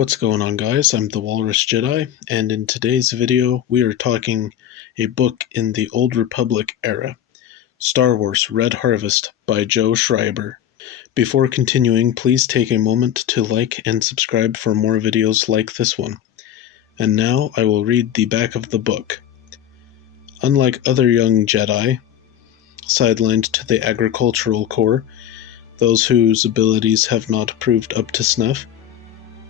What's going on, guys? I'm the Walrus Jedi, and in today's video we are talking a book in the Old Republic era, Star Wars Red Harvest by Joe Schreiber. Before continuing, please take a moment to like and subscribe for more videos like this one. And now I will read the back of the book. Unlike other young Jedi, sidelined to the agricultural corps, those whose abilities have not proved up to snuff,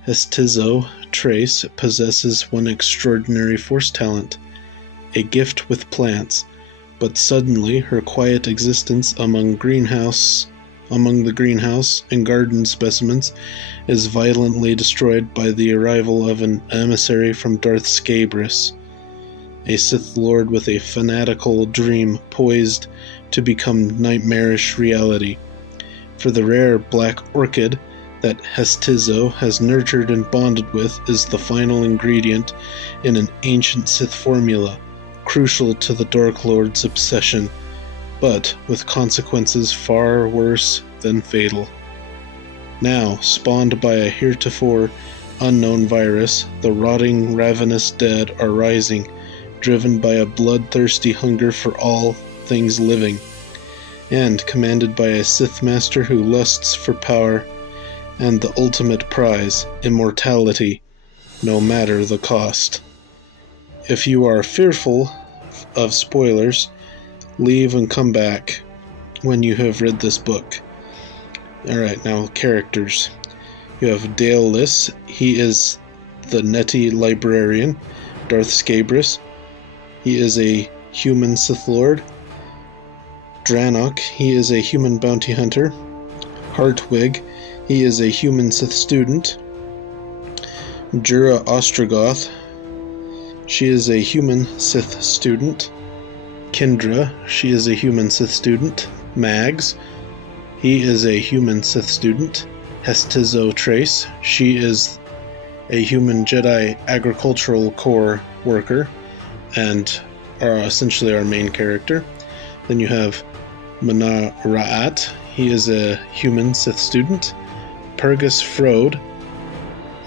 Hestizo Trace possesses one extraordinary force talent, a gift with plants, but suddenly her quiet existence among the greenhouse and garden specimens is violently destroyed by the arrival of an emissary from Darth Scabris, a Sith Lord with a fanatical dream poised to become nightmarish reality. For the rare black orchid that Hestizo has nurtured and bonded with is the final ingredient in an ancient Sith formula, crucial to the Dark Lord's obsession, but with consequences far worse than fatal. Now, spawned by a heretofore unknown virus, the rotting, ravenous dead are rising, driven by a bloodthirsty hunger for all things living, and commanded by a Sith Master who lusts for power and the ultimate prize, immortality, no matter the cost. If you are fearful of spoilers, leave and come back when you have read this book. Alright, now characters. You have Dale Liss, he is the Netty librarian. Darth Scabris, he is a human Sith Lord. Dranok, he is a human bounty hunter. Hartwig, he is a human Sith student. Jura Ostrogoth, she is a human Sith student. Kendra, she is a human Sith student. Mags, he is a human Sith student. Hestizo Trace, she is a human Jedi agricultural corps worker and are essentially our main character. Then you have Manar Ra'at, he is a human Sith student. Purgus Frode,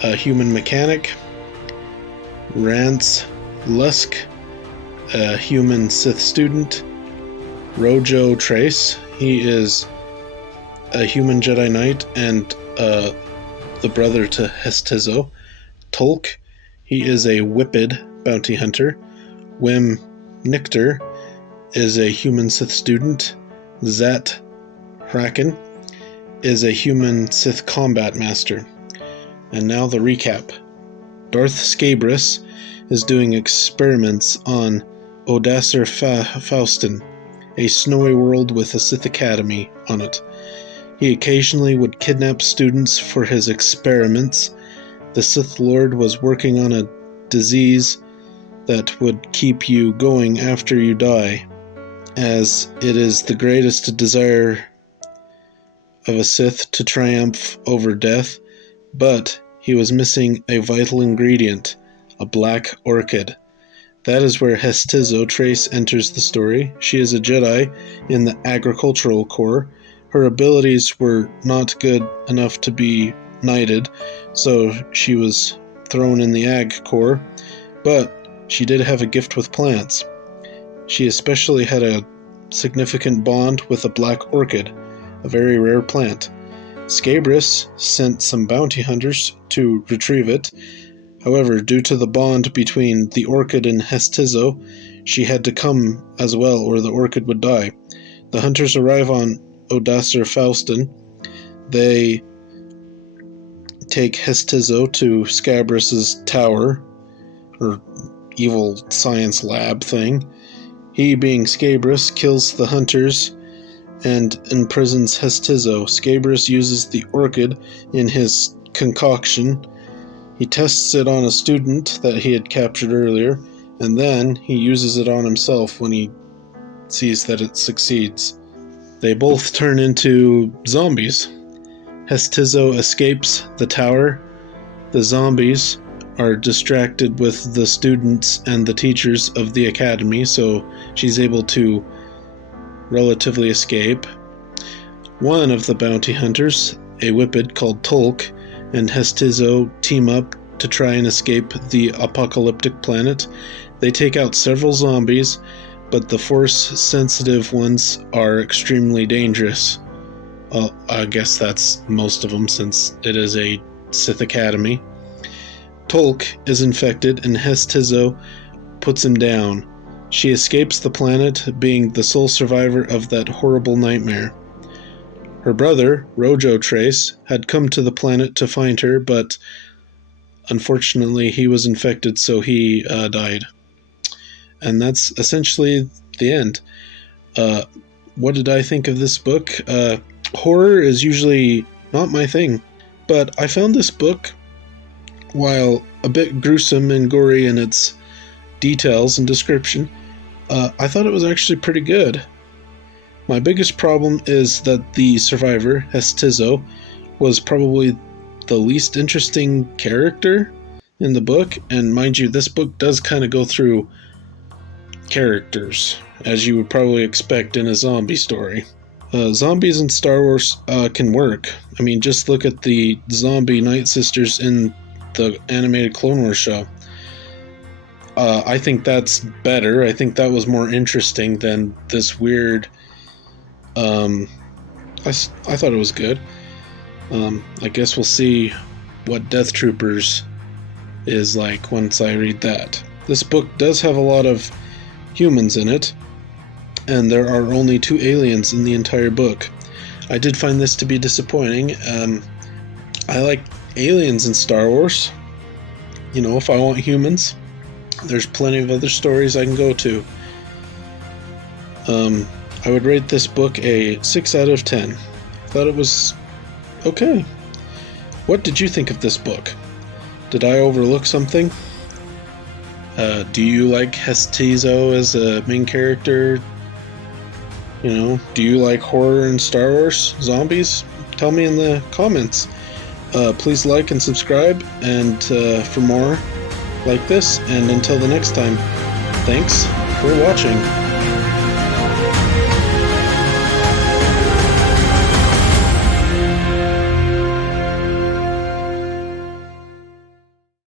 a human mechanic. Rance Lusk, a human Sith student. Rojo Trace, he is a human Jedi Knight and the brother to Hestizo. Tolk, he is a Whipped bounty hunter. Wim Nictor is a human Sith student. Zat Hraken is a human Sith combat master. And now the recap. Darth Scabris is doing experiments on Odassar Faustin, a snowy world with a Sith Academy on it. He occasionally would kidnap students for his experiments. The Sith Lord was working on a disease that would keep you going after you die, as it is the greatest desire of a Sith to triumph over death, but he was missing a vital ingredient, a black orchid. That is where Hestizo Trace enters the story. She is a Jedi in the agricultural corps. Her abilities were not good enough to be knighted, so she was thrown in the ag corps, but she did have a gift with plants. She especially had a significant bond with a black orchid, a very rare plant. Scabris sent some bounty hunters to retrieve it. However, due to the bond between the orchid and Hestizo, she had to come as well or the orchid would die. The hunters arrive on Odassar Faustin. They take Hestizo to Scabris's tower, or evil science lab thing. He, being Scabris, kills the hunters and imprisons Hestizo. Scabris uses the orchid in his concoction. He tests it on a student that he had captured earlier, and then he uses it on himself when he sees that it succeeds. They both turn into zombies. Hestizo escapes the tower. The zombies are distracted with the students and the teachers of the academy, so she's able to relatively escape. One of the bounty hunters, a Whipped called Tolk, and Hestizo team up to try and escape the apocalyptic planet. They take out several zombies, but the Force-sensitive ones are extremely dangerous. Well, I guess that's most of them, since it is a Sith Academy. Tolk is infected, and Hestizo puts him down. She escapes the planet, being the sole survivor of that horrible nightmare. Her brother, Rojo Trace, had come to the planet to find her, but unfortunately he was infected, so he died. And that's essentially the end. What did I think of this book? Horror is usually not my thing, but I found this book, while a bit gruesome and gory in its details and description, I thought it was actually pretty good. My biggest problem is that the survivor, Hestizo, was probably the least interesting character in the book, and mind you, this book does kind of go through characters, as you would probably expect in a zombie story. Zombies in Star Wars can work. I mean, just look at the zombie Night Sisters in the animated Clone Wars show. I think that's better. I think that was more interesting than this weird... I thought it was good. I guess we'll see what Death Troopers is like once I read that. This book does have a lot of humans in it, and there are only 2 aliens in the entire book. I did find this to be disappointing. I like aliens in Star Wars. You know, if I want humans, there's plenty of other stories I can go to. I would rate this book a 6 out of 10. Thought it was okay. What did you think of this book? Did I overlook something? Do you like Hestizo as a main character? You know, do you like horror in Star Wars? Zombies? Tell me in the comments. Please like and subscribe, and for more like this, and until the next time, thanks for watching.